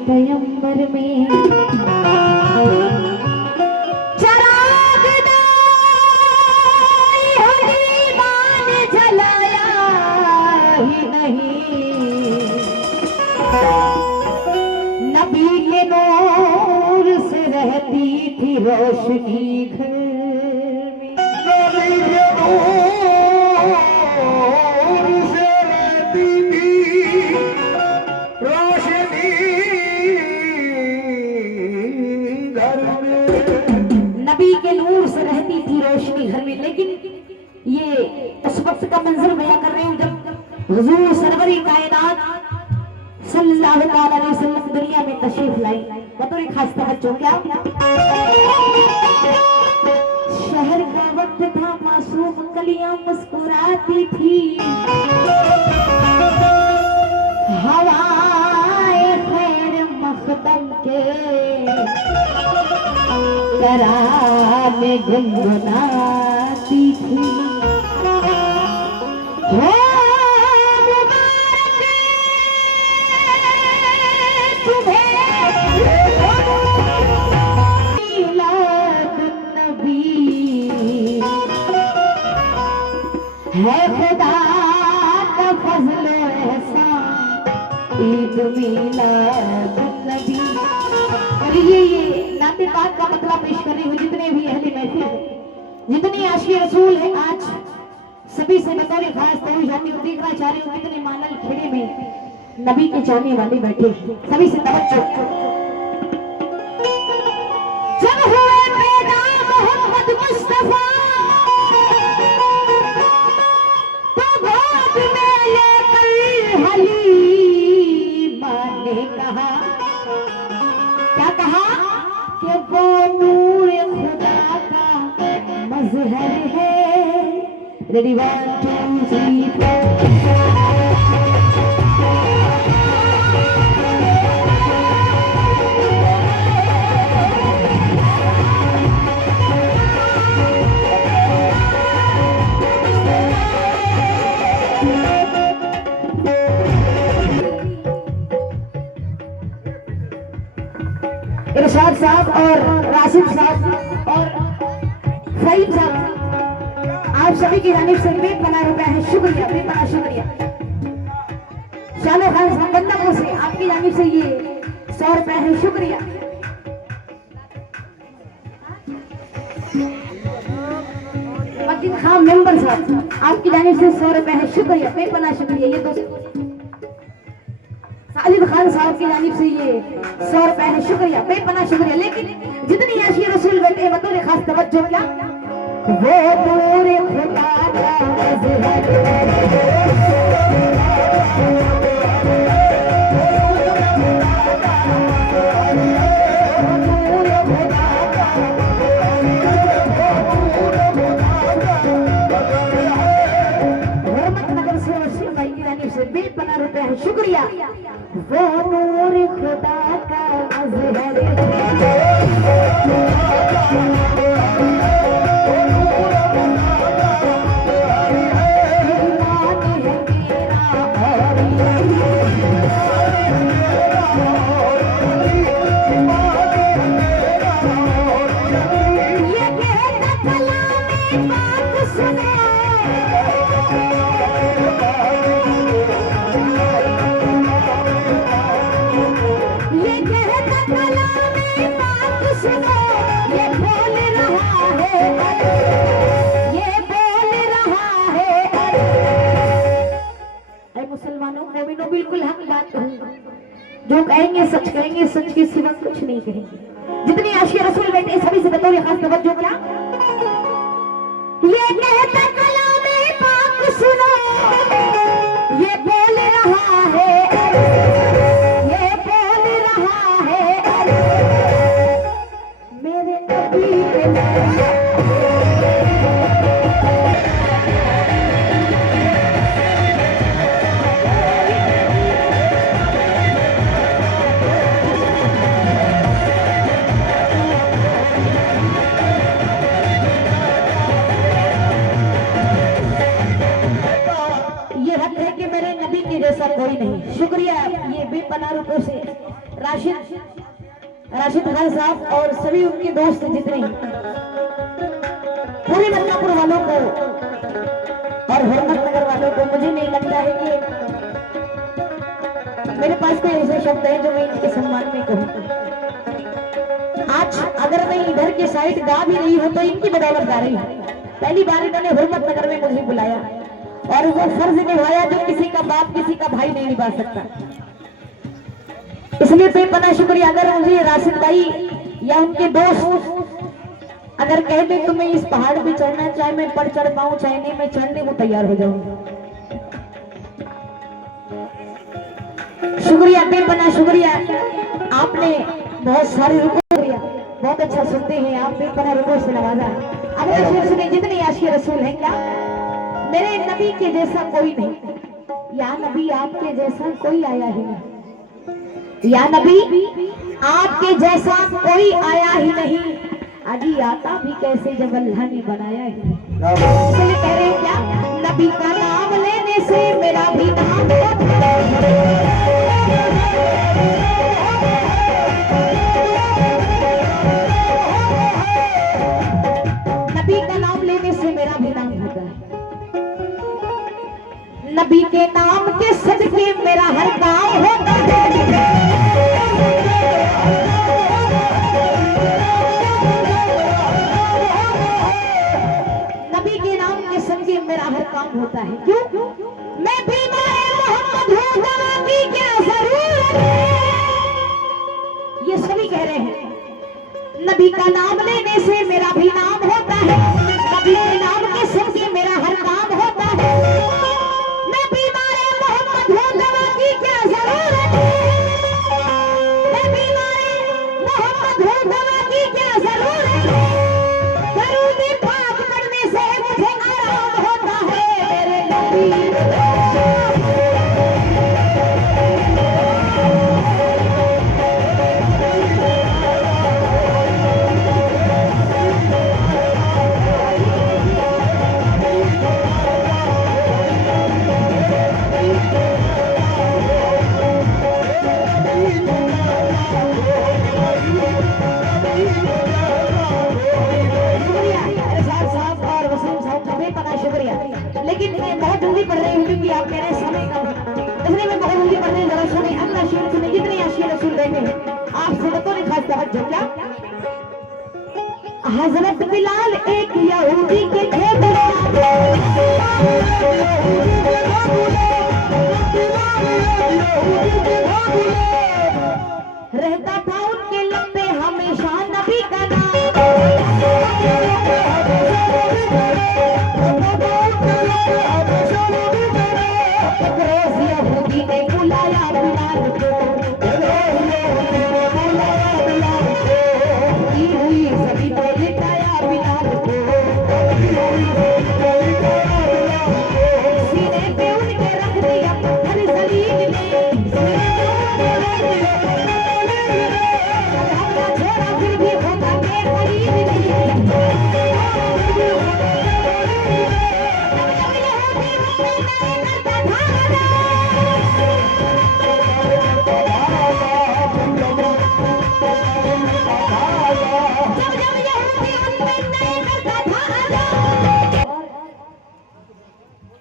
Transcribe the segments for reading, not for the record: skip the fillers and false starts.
पयंबर में चराग दीवान जलाया ही नहीं। नबी के नूर से रहती थी रोशनी घर में। नबी के नूर से रहती थी रोशनी घर में। नबी के नूर से रहती थी रोशनी घर में। लेकिन ये उस वक्त का मंजर बयां कर रहे हूं जब हुजूर सरवरी कायनात सल्लल्लाहु अलैहि वसल्लम दुनिया में तशरीफ लाई। बतौर खास तवज्जो क्या शहर का वक्त था, मासूम कलियां मुस्कुराती थी। हवाए खैर मखदम के तराने गुनगुनाती थी। हो मुबारक तुम्हें मिलाद नबी है खुदा का फजल एहसान ईद मिलाद नबी। और ये नाते पाक का मतलब पेश कर रही हूँ। जितने भी अहले महफिल है, जितने आशिक रसूल है, आज सभी से बतौर खास तौर जाती हूँ। देखना चाह रही हूँ कितने मानल खेड़े में नबी के चाहने वाले बैठे, सभी से तवज्जो। जब हुए पैदा मोहम्मद मुस्तफा तो गोद में लेकर हलीमा ने कहा, क्या कहा कि वो नूर खुदा का मजहर है। रेडी 1 2 3 4। इरशाद साहब और राशिद साहब और फहीम साहब, आप सभी की जानिब से बेपनाह रुपए है। शुक्रिया, बेपनाह शुक्रिया। शालो खान साहब बंदापुर से आपकी जानिब से ये 100 रुपए है। शुक्रिया। मदीन खान मेंबर साहब आपकी जानिब से 100 रुपए है। शुक्रिया, बेपनाह शुक्रिया। ये दोस्त सालिद खान साहब की जानिब से ये 100 रुपए है। शुक्रिया, बेपनाह शुक्रिया। लेकिन जितनी आशिक रसूल बैठे हैं बतौर खास तवज्जो क्या वो पूरे खुदा का मजहर बेपनाह रुपए है। शुक्रिया। वो नूर खुदा का मजहर बिल्कुल हक बात कहूंगा। जो कहेंगे सच कहेंगे, सच के सिवा कुछ नहीं कहेंगे। जितनी आशिक रसूल बैठे सभी से बतौर खास तवज्जो क्या ये कहता कलामे पाक सुनो, ये बोल रहा है, ये बोल रहा है मेरे नबी के 50 रुपयों से राशिद खान साहब और सभी उनके दोस्त जितने पूरे मलकापुर वालों को और हिम्मत नगर वालों को, मुझे नहीं लगता है कि मेरे पास कोई ऐसे शब्द है जो मैं इनके सम्मान में कहूँ। आज अगर मैं इधर के साइड गा भी रही हूँ तो इनकी बदौलत गा रही हूँ। पहली बार इन्होंने हिम्मत नगर में मुझे बुलाया और वो फर्ज निभाया जो किसी का बाप किसी का भाई नहीं निभा सकता। इसलिए बेपनाह शुक्रिया। अगर मुझे राशिद भाई या उनके दोस्त अगर कह दे तो मैं इस पहाड़ पे चढ़ना, चाहे मैं पर चढ़ पाऊं चाहे नहीं, मैं चढ़ने को तैयार हो जाऊंगा। शुक्रिया, बेपनाह शुक्रिया। आपने बहुत सारे रुपये, बहुत अच्छा सुनते हैं आप, बेपनाह रुपयों से नवाजा। अगला शेर सुने, जितने आशिक रसूल हैं क्या मेरे नबी के जैसा कोई नहीं, या नबी आपके जैसा कोई आया ही नहीं, या नबी आपके जैसा कोई आया ही नहीं, अभी आता भी कैसे जब अल्लाह ने बनाया है। इसलिए कह रहे हैं क्या, नबी का नाम लेने से मेरा भी नाम होता है, नबी का नाम लेने से मेरा भी नाम होता है, नबी के नाम के सदके मेरा हर काम होता है, नबी के नाम के सदके मेरा हर काम होता है। क्यों? मैं बीमार मोहम्मद हूँ, दवा की क्या जरूरत है। ये सभी कह रहे हैं नबी का नाम लेने से मेरा भी नाम होता है, नबी के नाम के सदके मेरा हर काम होता है, मैं बीमार मोहम्मद हूँ, दवा की क्या जरूरत है, मैं बीमार मोहम्मद हूँ, दवा की क्या जरूरत है, दरूद पाक पढ़ने से मुझे आराम होता है मेरे नबी। लेकिन मैं बहुत जल्दी पढ़ रही हूँ क्योंकि आप कह रहे हैं समय कम, इसलिए मैं बहुत जल्दी पढ़ रही हूँ। जरा सुने, अगला शेर सुने, जितने आशिक रसूल बैठे हैं आपसे बतौर खास तवज्जो। क्या हजरत बिलाल एक यहूदी के थे, रहता था उनके लब पे हमेशा नबी का नाम, यहूदी ने बुलाया बिलाल को, हुई सभी को लिटाया बिलाल को, सीने पे उनके रख दिया पत्थर जलील ने, छोड़ा फिर भी होगा के करीब ने,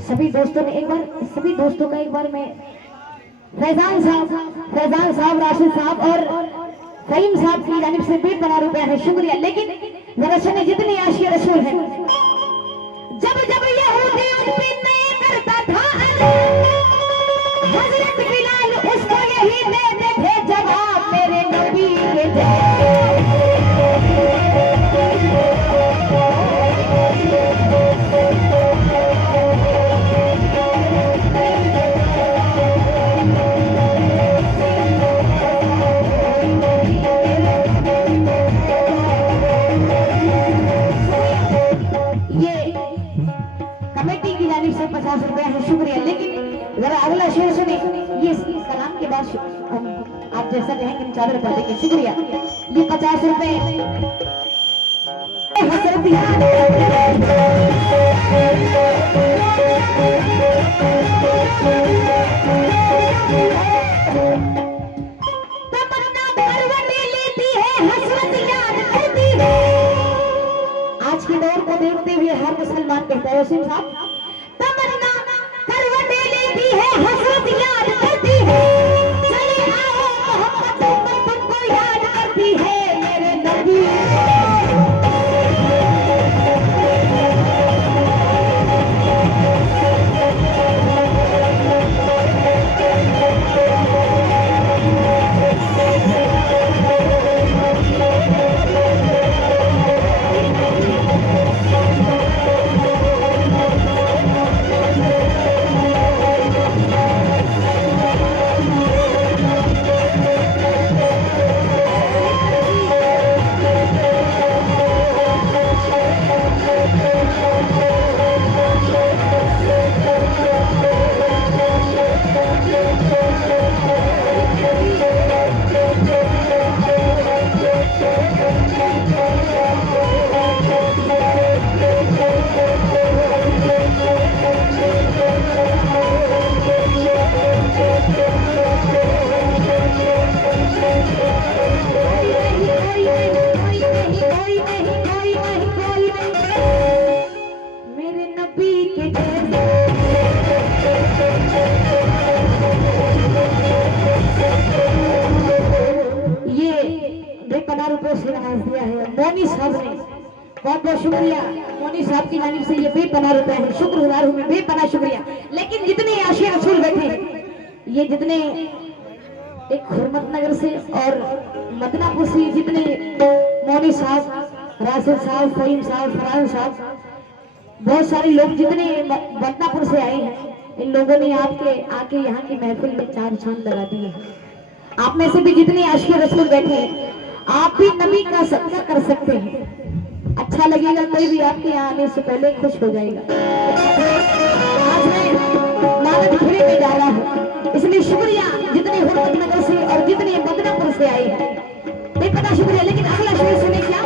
सभी दोस्तों ने एक बार, सभी दोस्तों का एक बार मैं फैजान साहब, राशिद साहब और फहीम साहब की जानिब से बेपनाह रुपया है, शुक्रिया। लेकिन जरा सुने, जितने आशिक रसूल हैं, जब जब यहूदी उन पे नहीं करता था हजरत बिलाल उसको यही देते थे जवाब, मेरे नबी के जय। कमेटी की जानिब से 50 रुपया है, शुक्रिया। लेकिन जरा अगला शेर सुने, ये सलाम के बाद आप जैसा कहेंगे हम चादर पढ़ देंगे, शुक्रिया। ये 50 रुपए सलमान कहता है वसीम साहब, तमन्ना करवटें लेती है, हसरत याद करती है, चले आओ मोहब्बत उम्मत तुमको याद करती है मेरे नबी। मोनी साहब ने बहुत बहुत शुक्रिया, मोनी साहब की जानिब से ये बेपनाह रुपए है, शुक्रगुजार हूँ मैं, बेपनाह शुक्रिया। लेकिन जितने आशिया रसूल बैठे, ये जितने एक हुरमत नगर से और मदनापुर से जितने मोनी साहब, राशिद साहब, फहीम साहब, फरहान साहब, बहुत सारे लोग जितने मदनापुर से आए हैं, इन लोगों ने आपके आके यहाँ की महफिल में चार चांद लगा दिए हैं। आप में से भी जितने आशिया रसूल बैठे हैं, आप भी नबी का सदका कर सकते हैं। अच्छा लगेगा, कोई भी आपके यहाँ आने से पहले खुश हो जाएगा। आज मैं नागद खेड़े में जा रहा हूँ, इसलिए शुक्रिया जितने हुरमत नगर से और जितने मदनापुर से आए हैं, बेपनाह शुक्रिया। लेकिन अगला शेर सुने क्या,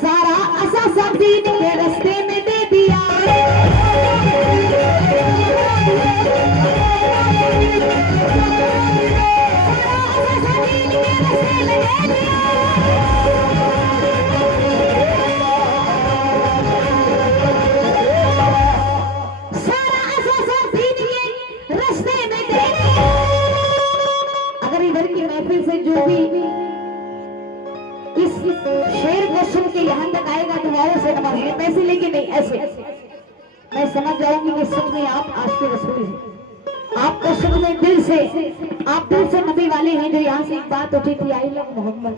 सारा असा सब दीन के रास्ते में दे दिया, से जो भी इस शेर को सुन के यहाँ तक आएगा दुआओं से नवाजेंगे, पैसे लेके नहीं, ऐसे मैं समझ जाऊंगी कि सच में आप आशिक़ रसूल हैं। आपको सच में दिल से, आप दिल से नबी वाले हैं। जो यहाँ से एक बात उठी थी, आई लव मोहम्मद,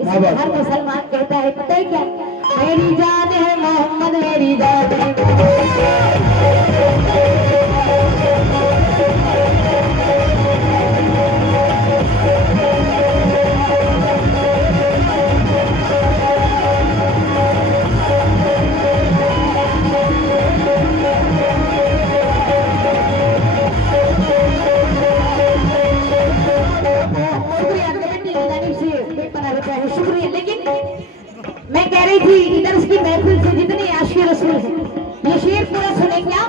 इसे हर मुसलमान कहता है, पता है क्या, मेरी जान है मोहम्मद, मेरी जान है शुक्रिया। लेकिन मैं कह रही थी, इधर उसकी महफिल से जितने आशिक़ रसूल हैं, ये शेर पूरा सुने क्या,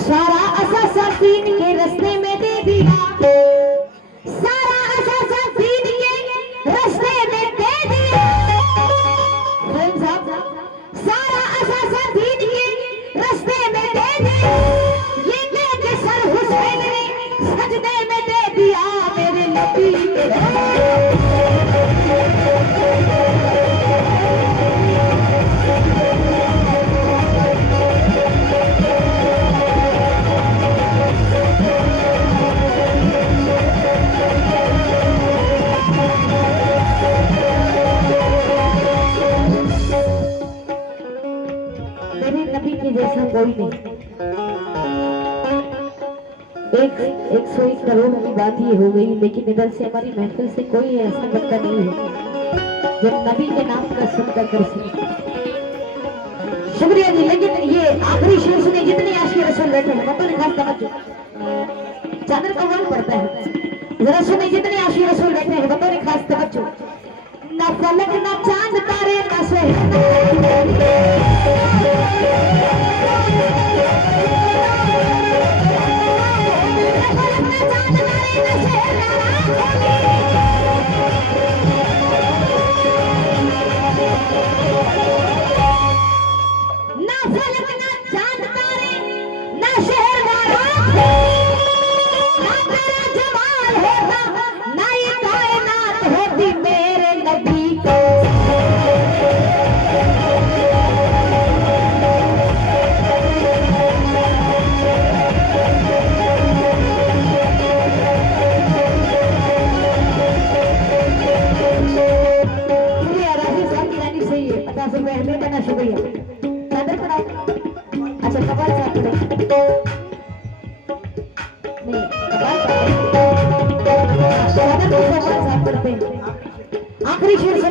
सारा असा सब दीन के रास्ते में दे दिया, सारा असा सब दीन के रास्ते में दे दिया, सारा असा सब दीन के रास्ते में दे दिया, ये लेके सर हुसैन ने सजदे में दे दिया मेरे नबी के। जैसा कोई नहीं, 101 करोड़ की बात ये हो गई, लेकिन इधर से हमारी महफिल से कोई ऐसा बंदा नहीं है जो नबी के नाम का सदका कर सके। शुक्रिया जी। लेकिन ये आखिरी शेर सुने, जितने आशिक़ रसूल बैठे हैं, मतलब खास तवज्जो, चादर का वाल पड़ता है, जरा सुने, जितने आशिक़ रसूल बैठे हैं, बतौर खास तवज्जो, ना फलक ना चांद तारे ना शुरू